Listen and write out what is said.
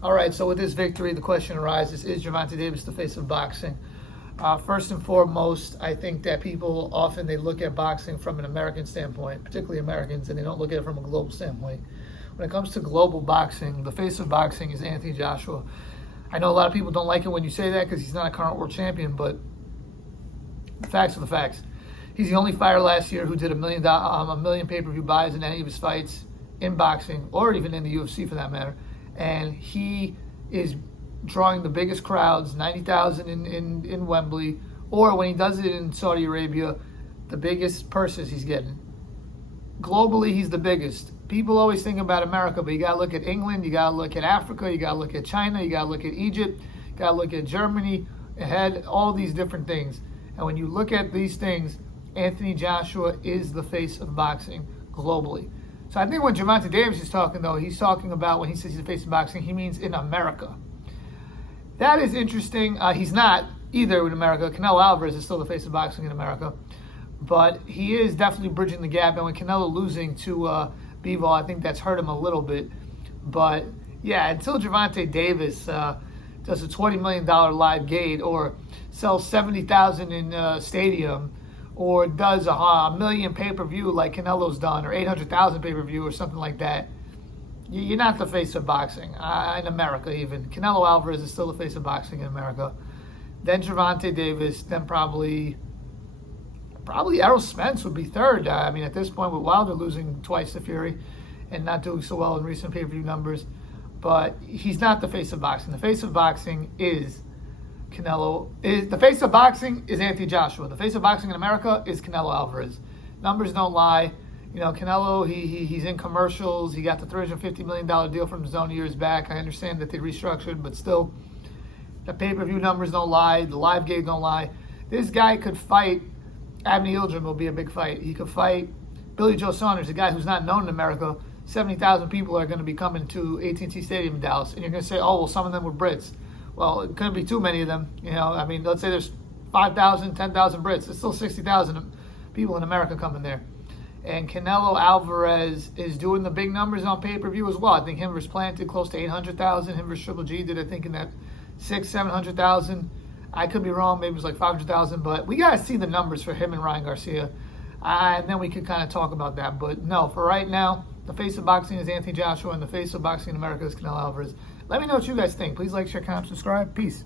All right, so with this victory, the question arises, is Gervonta Davis the face of boxing? First and foremost, I think that people often, they look at boxing from an American standpoint, particularly Americans, and they don't look at it from a global standpoint. When it comes to global boxing, the face of boxing is Anthony Joshua. I know a lot of people don't like it when you say that because he's not a current world champion, but the facts are the facts. He's the only fighter last year who did a million pay-per-view buys in any of his fights in boxing, or even in the UFC for that matter. And he is drawing the biggest crowds, 90,000 in Wembley, or when he does it in Saudi Arabia, the biggest purses he's getting. Globally, he's the biggest. People always think about America, but you got to look at England, you got to look at Africa, you got to look at China, you got to look at Egypt, you got to look at Germany, ahead, all these different things. And when you look at these things, Anthony Joshua is the face of boxing globally. So I think when Gervonta Davis is talking, though, he's talking about when he says he's the face of boxing, he means in America. That is interesting. He's not either in America. Canelo Alvarez is still the face of boxing in America. But he is definitely bridging the gap. And with Canelo losing to Bivol, I think that's hurt him a little bit. But, yeah, until Gervonta Davis does a $20 million live gate or sells 70,000 in stadium, or does a million pay-per-view like Canelo's done, or 800,000 pay-per-view or something like that, you're not the face of boxing, in America even. Canelo Alvarez is still the face of boxing in America. Then Gervonta Davis, then probably Errol Spence would be third. I mean, at this point, with Wilder losing twice to Fury and not doing so well in recent pay-per-view numbers. But he's not the face of boxing. The face of boxing is Canelo. The face of boxing is Anthony Joshua. The face of boxing in America is Canelo Alvarez. Numbers don't lie. You know, Canelo, he's in commercials. He got the $350 million deal from DAZN years back. I understand that they restructured, but still, the pay-per-view numbers don't lie. The live gate don't lie. This guy could fight. Abney Yildirim will be a big fight. He could fight Billy Joe Saunders, a guy who's not known in America. 70,000 people are going to be coming to AT&T Stadium in Dallas. And you're going to say, oh, well, some of them were Brits. Well, it couldn't be too many of them. You know, I mean, let's say there's 5,000, 10,000 Brits. There's still 60,000 people in America coming there. And Canelo Alvarez is doing the big numbers on pay-per-view as well. I think him versus Planted close to 800,000. Him versus Triple G did, I think, in that 700,000. I could be wrong. Maybe it was like 500,000. But we got to see the numbers for him and Ryan Garcia. And then we could kind of talk about that. But no, for right now, the face of boxing is Anthony Joshua, and the face of boxing in America is Canelo Alvarez. Let me know what you guys think. Please like, share, comment, subscribe. Peace.